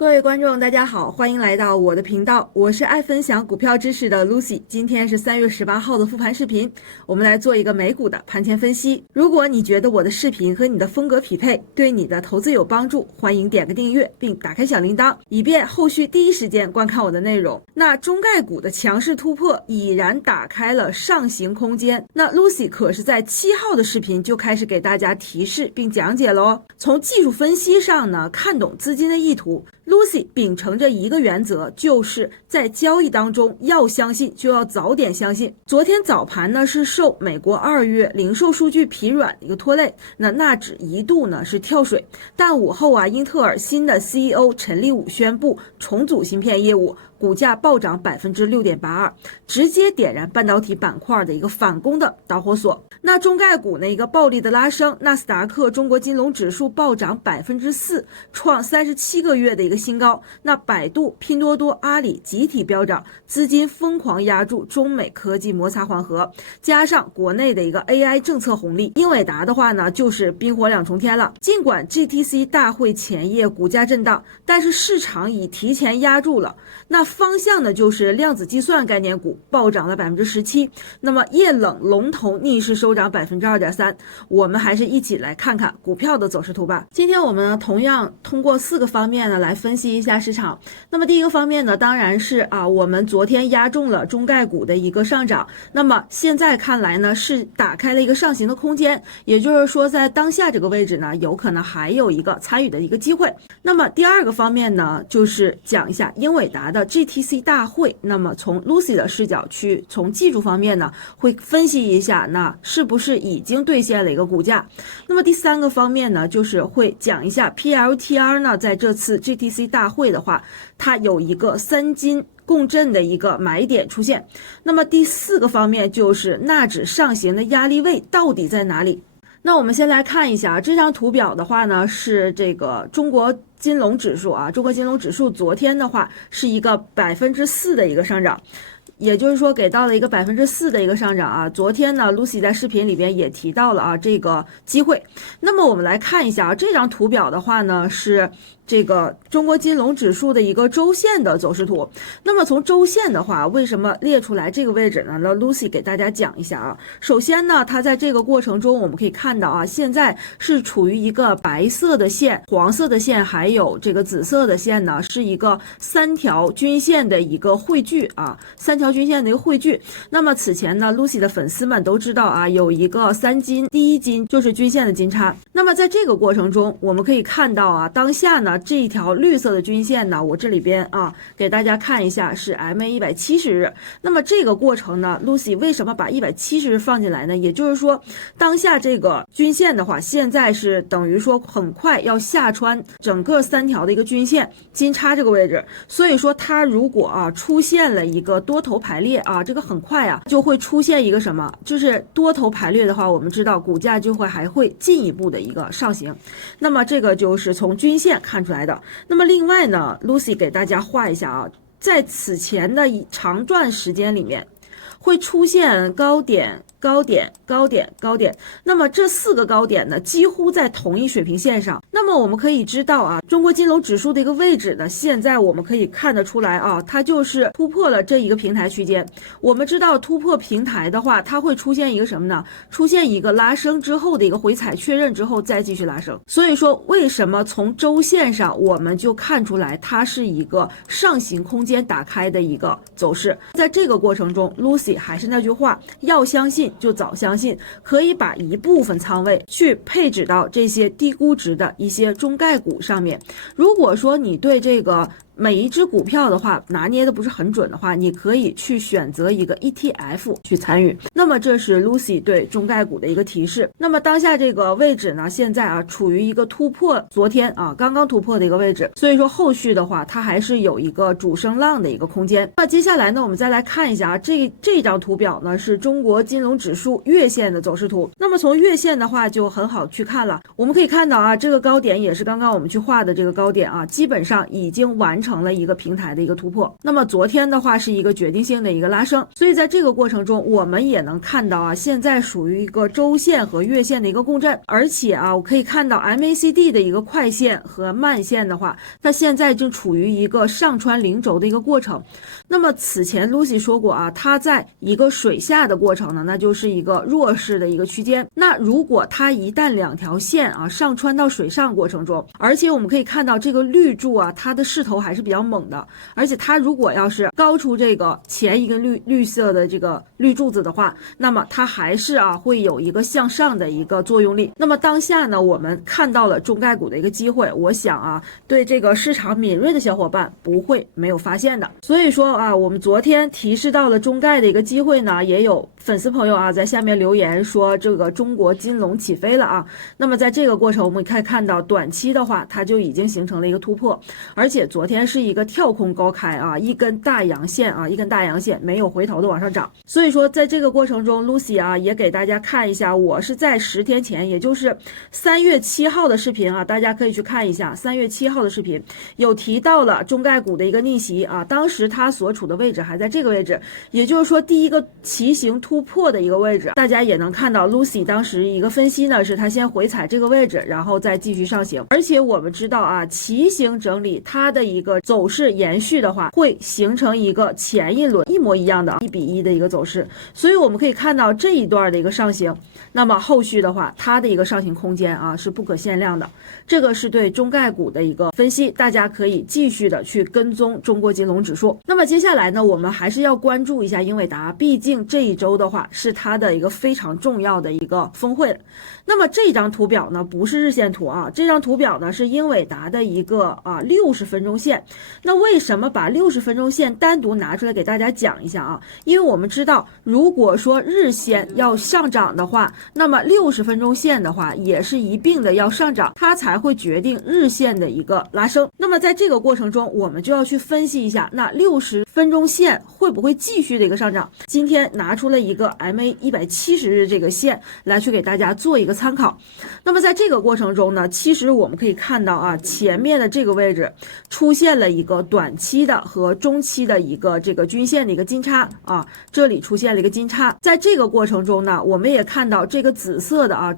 各位观众，大家好，欢迎来到我的频道，我是爱分享股票知识的 Lucy。今天是3月18号的复盘视频，我们来做一个美股的盘前分析。如果你觉得我的视频和你的风格匹配，对你的投资有帮助，欢迎点个订阅，并打开小铃铛，以便后续第一时间观看我的内容。那中概股的强势突破已然打开了上行空间。那 Lucy 可是在7号的视频就开始给大家提示并讲解了哦。从技术分析上呢，看懂资金的意图。Lucy 秉承着一个原则，就是在交易当中要相信就要早点相信。昨天早盘呢是受美国2月零售数据疲软的一个拖累，那纳指一度呢是跳水，但午后啊，英特尔新的 CEO 陈立武宣布重组芯片业务，股价暴涨 6.82%， 直接点燃半导体板块的一个反攻的导火索。那中概股呢一个暴力的拉升，纳斯达克中国金龙指数暴涨 4%， 创37个月的一个新高。那百度、拼多多、阿里集体飙涨，资金疯狂压住中美科技摩擦缓和，加上国内的一个 AI 政策红利，英伟达的话呢就是冰火两重天了。尽管 GTC 大会前夜股价震荡，但是市场已提前压住了。那方向呢就是量子计算概念股暴涨了 17%， 那么液冷龙头逆势收涨 2.3%。 我们还是一起来看看股票的走势图吧。今天我们呢同样通过4个方面呢来分析一下市场。那么第一个方面呢，当然是我们昨天压中了中概股的一个上涨，那么现在看来呢是打开了一个上行的空间，也就是说在当下这个位置呢有可能还有一个参与的一个机会。那么第二个方面呢，就是讲一下英伟达的 GTC 大会，那么从 Lucy 的视角去从技术方面呢会分析一下那是不是已经兑现了一个股价。那么第三个方面呢，就是会讲一下 PLTR 呢在这次 GTC 大会的话，它有一个3金共振的一个买点出现。那么第4个方面就是纳指上行的压力位到底在哪里。那我们先来看一下这张图表的话呢，是这个中国金龙指数中国金龙指数昨天的话是一个 4% 的一个上涨，也就是说给到了一个 4% 的一个上涨昨天呢 Lucy 在视频里边也提到了这个机会。那么我们来看一下这张图表的话呢，是这个中国金龙指数的一个周线的走势图。那么从周线的话，为什么列出来这个位置呢？那 Lucy 给大家讲一下首先呢，它在这个过程中我们可以看到现在是处于一个白色的线、黄色的线还有这个紫色的线呢，是一个3条均线的一个汇聚3条均线的一个汇聚。那么此前呢 Lucy 的粉丝们都知道有一个3金，第一金就是均线的金叉。那么在这个过程中我们可以看到当下呢这一条绿色的均线呢，我这里边给大家看一下是 MA 170日。那么这个过程呢 Lucy 为什么把170日放进来呢？也就是说当下这个均线的话，现在是等于说很快要下穿整个3条的一个均线金叉这个位置，所以说它如果出现了一个多头排列这个很快就会出现一个什么，就是多头排列的话，我们知道股价就会还会进一步的一个上行。那么这个就是从均线看出来的。那么另外呢 Lucy 给大家画一下在此前的长段时间里面会出现高点、高点、高点、高点，那么这4个高点呢几乎在同一水平线上。那么我们可以知道中国金龙指数的一个位置呢，现在我们可以看得出来它就是突破了这一个平台区间。我们知道突破平台的话，它会出现一个什么呢？出现一个拉升之后的一个回踩确认之后再继续拉升。所以说为什么从周线上我们就看出来它是一个上行空间打开的一个走势。在这个过程中 Lucy 还是那句话，要相信就早相信，可以把一部分仓位去配置到这些低估值的一些中概股上面。如果说你对这个每一只股票的话拿捏的不是很准的话，你可以去选择一个 ETF 去参与。那么这是 Lucy 对中概股的一个提示。那么当下这个位置呢，现在处于一个突破昨天刚刚突破的一个位置，所以说后续的话它还是有一个主升浪的一个空间。那接下来呢，我们再来看一下这张图表呢是中国金龙指数月线的走势图。那么从月线的话就很好去看了，我们可以看到这个高点也是刚刚我们去画的这个高点基本上已经完成成了一个平台的一个突破。那么昨天的话是一个决定性的一个拉升，所以在这个过程中我们也能看到啊，现在属于一个周线和月线的一个共振，而且啊，我可以看到 MACD 的一个快线和慢线的话，它现在正处于一个上穿零轴的一个过程。那么此前 Lucy 说过啊，它在一个水下的过程呢，那就是一个弱势的一个区间。那如果它一旦两条线啊上穿到水上过程中，而且我们可以看到这个绿柱啊，它的势头还是比较猛的，而且它如果要是高出这个前一根绿色的这个绿柱子的话，那么它还是啊会有一个向上的一个作用力。那么当下呢，我们看到了中概股的一个机会，我想啊，对这个市场敏锐的小伙伴不会没有发现的。所以说啊，我们昨天提示到了中概的一个机会呢，也有粉丝朋友啊在下面留言说这个中国金龙起飞了啊。那么在这个过程我们可以看到短期的话它就已经形成了一个突破，而且昨天是一个跳空高开啊，一根大阳线啊，一根大阳线没有回头的往上涨。所以说在这个过程中 Lucy 啊也给大家看一下，我是在10天前，也就是3月7号的视频啊，大家可以去看一下3月7号的视频，有提到了中概股的一个逆袭啊，当时它所处的位置还在这个位置，也就是说第一个旗形突破的一个位置。大家也能看到 Lucy 当时一个分析呢，是它先回踩这个位置，然后再继续上行。而且我们知道啊，旗形整理它的一个走势延续的话，会形成一个前一轮一模一样的1比1的一个走势，所以我们可以看到这一段的一个上行，那么后续的话它的一个上行空间啊是不可限量的。这个是对中概股的一个分析，大家可以继续的去跟踪中国金龙指数。那么接下来呢，我们还是要关注一下英伟达，毕竟这一周的话是它的一个非常重要的一个峰会。那么这张图表呢不是日线图啊，这张图表呢是英伟达的一个60分钟线。那为什么把60分钟线单独拿出来给大家讲一下啊？因为我们知道，如果说日线要上涨的话，那么60分钟线的话也是一并的要上涨，它才会决定日线的一个拉升。那么在这个过程中，我们就要去分析一下，那60分钟线会不会继续的一个上涨？今天拿出了一个 MA170日这个线来去给大家做一个参考。那么在这个过程中呢，其实我们可以看到啊，前面的这个位置出现了一个短期的和中期的一个这个均线的一个金叉啊，这里出现了一个金叉。在这个过程中呢，我们也看到这个紫色的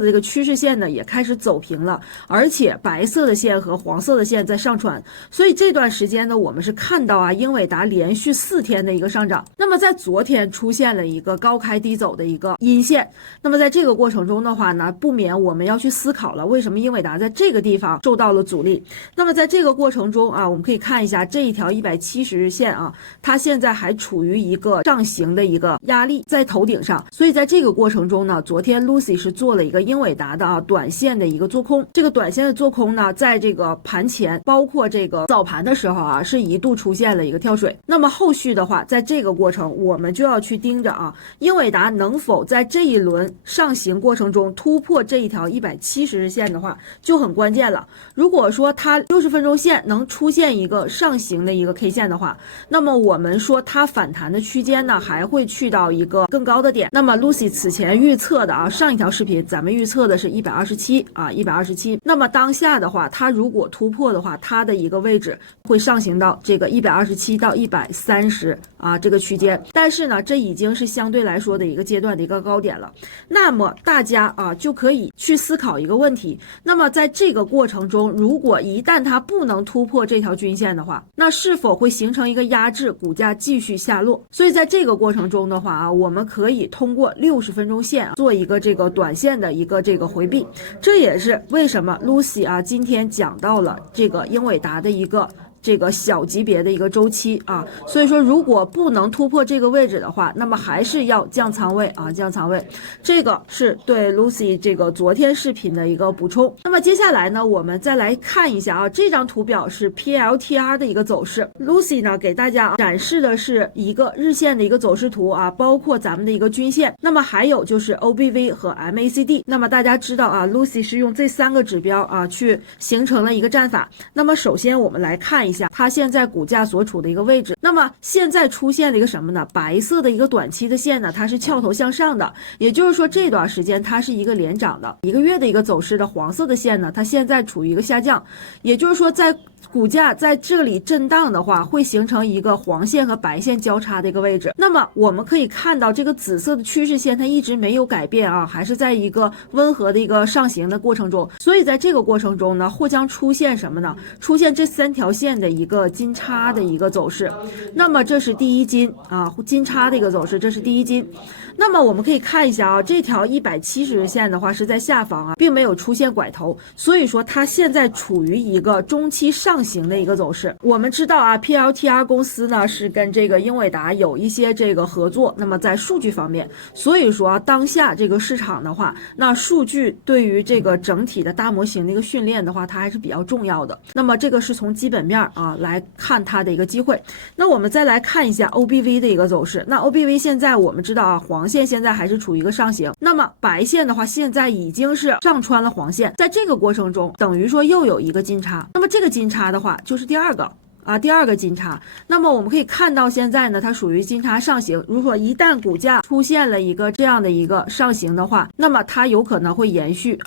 这个趋势线呢也开始走平了，而且白色的线和黄色的线在上传，所以这段时间呢，我们是看到啊，英伟达连续4天的一个上涨。那么在昨天出现了一个高开低走的一个阴线，那么在这个过程中的话呢，不免我们要去思考了，为什么英伟达在这个地方受到了阻力？那么在这个过程中啊，我们可以看一下这一条170日线啊，它现在还处于一个上行的一个压力在头顶上，所以在这个过程中呢，昨天 Lucy 是做了一个英伟达的短线的一个做空。这个短线的做空呢，在这个盘前包括这个早盘的时候啊，是一度出现了一个跳水。那么后续的话，在这个过程我们就要去盯着啊，英伟达能否在这一轮上行过程中突破这一条170日线的话，就很关键了。如果说它60分钟线能出现一个上行的一个 K 线的话，那么我们说它反弹的区间呢，还会去到一个更高的点。那么 Lucy 此前预测的上一条视频咱们预测的是127。那么当下的话，它如果突破的话，它的一个位置会上行到这个127到130这个区间。但是呢，这已经是相对来说的一个阶段的一个高点了。那么大家就可以去思考一个问题，那么在这个过程中，如果一旦它不能突破这条均线的话，那是否会形成一个压制，股价继续下落？所以在这个过程中的话我们可以通过60分钟线做一个这个短线的一个这个回避。这也是为什么 Lucy 今天讲到了这个英伟达的一个这个小级别的一个周期所以说如果不能突破这个位置的话，那么还是要降仓位降仓位。这个是对 Lucy 这个昨天视频的一个补充。那么接下来呢，我们再来看一下这张图表是 PLTR 的一个走势。Lucy 呢给大家展示的是一个日线的一个走势图包括咱们的一个均线，那么还有就是 OBV 和 MACD。那么大家知道Lucy 是用这3个指标去形成了一个战法。那么首先我们来看一下它现在股价所处的一个位置。那么现在出现了一个什么呢？白色的一个短期的线呢，它是翘头向上的，也就是说这段时间它是一个连涨的。1个月的一个走势的黄色的线呢，它现在处于一个下降，也就是说在股价在这里震荡的话，会形成一个黄线和白线交叉的一个位置。那么我们可以看到这个紫色的趋势线它一直没有改变啊，还是在一个温和的一个上行的过程中。所以在这个过程中呢，或将出现什么呢？出现这3条线的一个金叉的一个走势。那么这是第一金啊，金叉的一个走势，这是第一金。那么我们可以看一下啊，这条170日线的话是在下方啊，并没有出现拐头，所以说它现在处于一个中期上行的一个走势。我们知道啊 ，PLTR 公司呢是跟这个英伟达有一些这个合作，那么在数据方面，所以说当下这个市场的话，那数据对于这个整体的大模型的一个训练的话，它还是比较重要的。那么这个是从基本面啊来看它的一个机会。那我们再来看一下 OBV 的一个走势。那 OBV 现在我们知道啊，黄线现在还是处于一个上行，那么白线的话现在已经是上穿了黄线，在这个过程中等于说又有一个金叉，那么这个金叉的话就是第二个金叉。那么我们可以看到现在呢，它属于金叉上行。如果一旦股价出现了一个这样的一个上行的话，那么它有可能会延续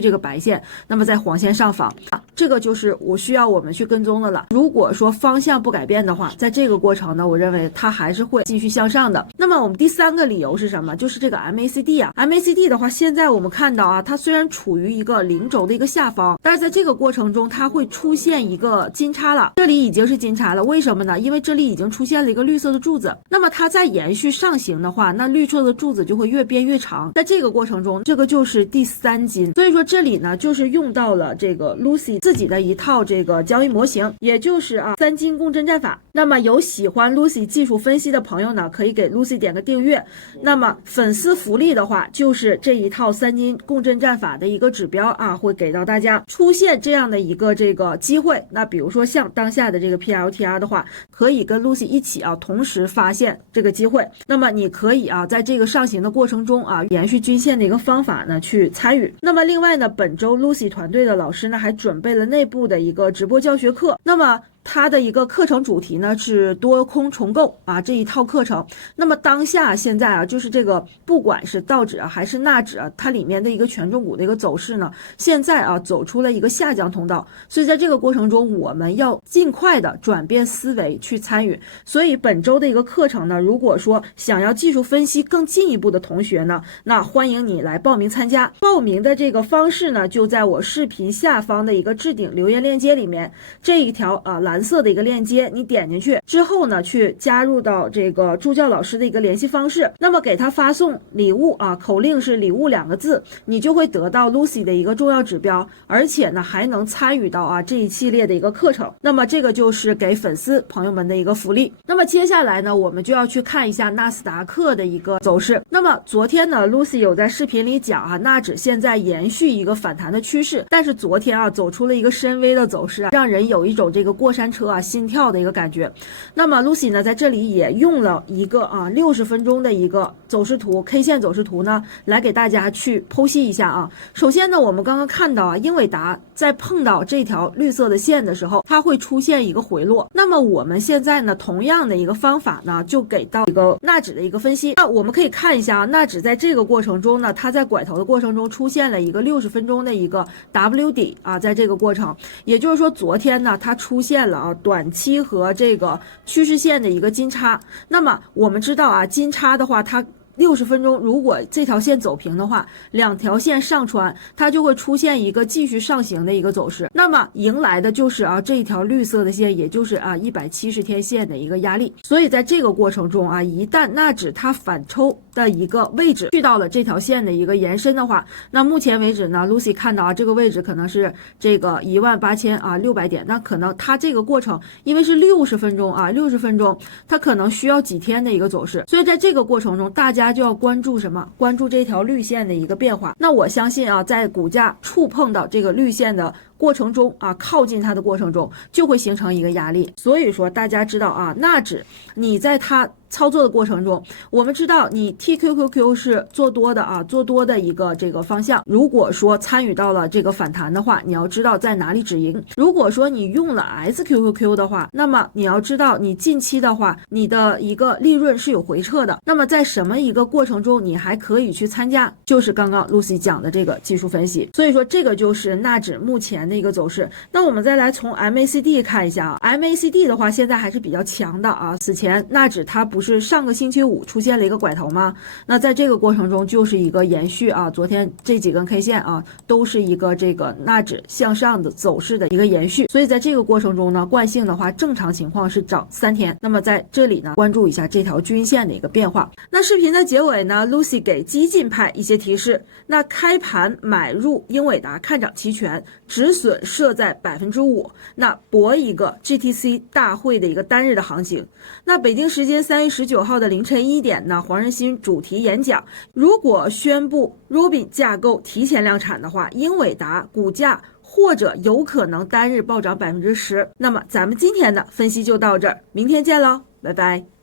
这个白线，那么在黄线上方这个就是需要我们去跟踪的了。如果说方向不改变的话，在这个过程呢，我认为它还是会继续向上的。那么我们第3个理由是什么？就是这个 MACD 啊 ，MACD 的话，现在我们看到啊，它虽然处于一个零轴的一个下方，但是在这个过程中，它会出现一个金叉了，这里已经是金叉了。为什么呢？因为这里已经出现了一个绿色的柱子，那么它再延续上行的话，那绿色的柱子就会越变越长。在这个过程中，这个就是第3金。所以说这里呢，就是用到了这个 Lucy 自己的一套这个交易模型，也就是3金共振战法。那么有喜欢 Lucy 技术分析的朋友呢，可以给 Lucy 点个订阅。那么粉丝福利的话，就是这一套3金共振战法的一个指标啊，会给到大家。出现这样的一个这个机会，那比如说像当下的这个 PLTR 的话，可以跟 Lucy 一起同时发现这个机会。那么你可以在这个上行的过程中延续均线的一个方法呢去参与。那么另外呢，本周 Lucy 团队的老师呢还准备了内部的一个直播教学课。那么它的一个课程主题呢是多空重构这一套课程。那么当下现在就是这个不管是道指还是纳指它里面的一个权重股的一个走势呢，现在走出了一个下降通道，所以在这个过程中我们要尽快的转变思维去参与。所以本周的一个课程呢，如果说想要技术分析更进一步的同学呢，那欢迎你来报名参加。报名的这个方式呢，就在我视频下方的一个置顶留言链接里面，这一条蓝色的一个链接，你点进去之后呢，去加入到这个助教老师的一个联系方式，那么给他发送礼物口令是礼物2个字，你就会得到 Lucy 的一个重要指标，而且呢还能参与到这一系列的一个课程。那么这个就是给粉丝朋友们的一个福利。那么接下来呢，我们就要去看一下纳斯达克的一个走势。那么昨天呢 Lucy 有在视频里讲纳指现在延续一个反弹的趋势，但是昨天走出了一个深 V 的走势让人有一种这个过山车心跳的一个感觉。那么 Lucy 呢在这里也用了一个60分钟的一个走势图 K 线走势图呢来给大家去剖析一下首先呢，我们刚刚看到英伟达在碰到这条绿色的线的时候，它会出现一个回落。那么我们现在呢，同样的一个方法呢，就给到一个纳指的一个分析。那我们可以看一下纳指在这个过程中呢，它在拐头的过程中出现了一个60分钟的一个 W 底在这个过程，也就是说昨天呢，它出现了短期和这个趋势线的一个金叉。那么我们知道金叉的话，它60分钟如果这条线走平的话，2条线上穿，它就会出现一个继续上行的一个走势。那么迎来的就是这一条绿色的线，也就是170天线的一个压力。所以在这个过程中一旦纳指它反抽的一个位置去到了这条线的一个延伸的话，那目前为止呢 Lucy 看到这个位置可能是这个18600点，那可能它这个过程因为是60分钟60分钟它可能需要几天的一个走势。所以在这个过程中大家就要关注什么？关注这条绿线的一个变化。那我相信在股价触碰到这个绿线的过程中靠近它的过程中就会形成一个压力。所以说大家知道纳指你在它操作的过程中，我们知道你 TQQQ 是做多的做多的一个这个方向。如果说参与到了这个反弹的话，你要知道在哪里止盈。如果说你用了 SQQQ 的话，那么你要知道你近期的话，你的一个利润是有回撤的。那么在什么一个过程中你还可以去参加，就是刚刚 Lucy 讲的这个技术分析。所以说这个就是纳指目前的一个走势。那我们再来从 MACD 看一下啊 ，MACD 的话现在还是比较强的啊。此前纳指它不是上个星期五出现了一个拐头吗？那在这个过程中就是一个延续啊，昨天这几根 K 线啊都是一个这个纳指向上的走势的一个延续。所以在这个过程中呢，惯性的话正常情况是涨3天。那么在这里呢，关注一下这条均线的一个变化。那视频的结尾呢 ，Lucy 给激进派一些提示。那开盘买入英伟达看涨期权，止损设在5%，那博一个 GTC 大会的一个单日的行情。那北京时间3月19号的凌晨1点呢，黄仁勋主题演讲，如果宣布 Rubin 架构提前量产的话，英伟达股价或者有可能单日暴涨10%。那么咱们今天的分析就到这儿，明天见喽，拜拜。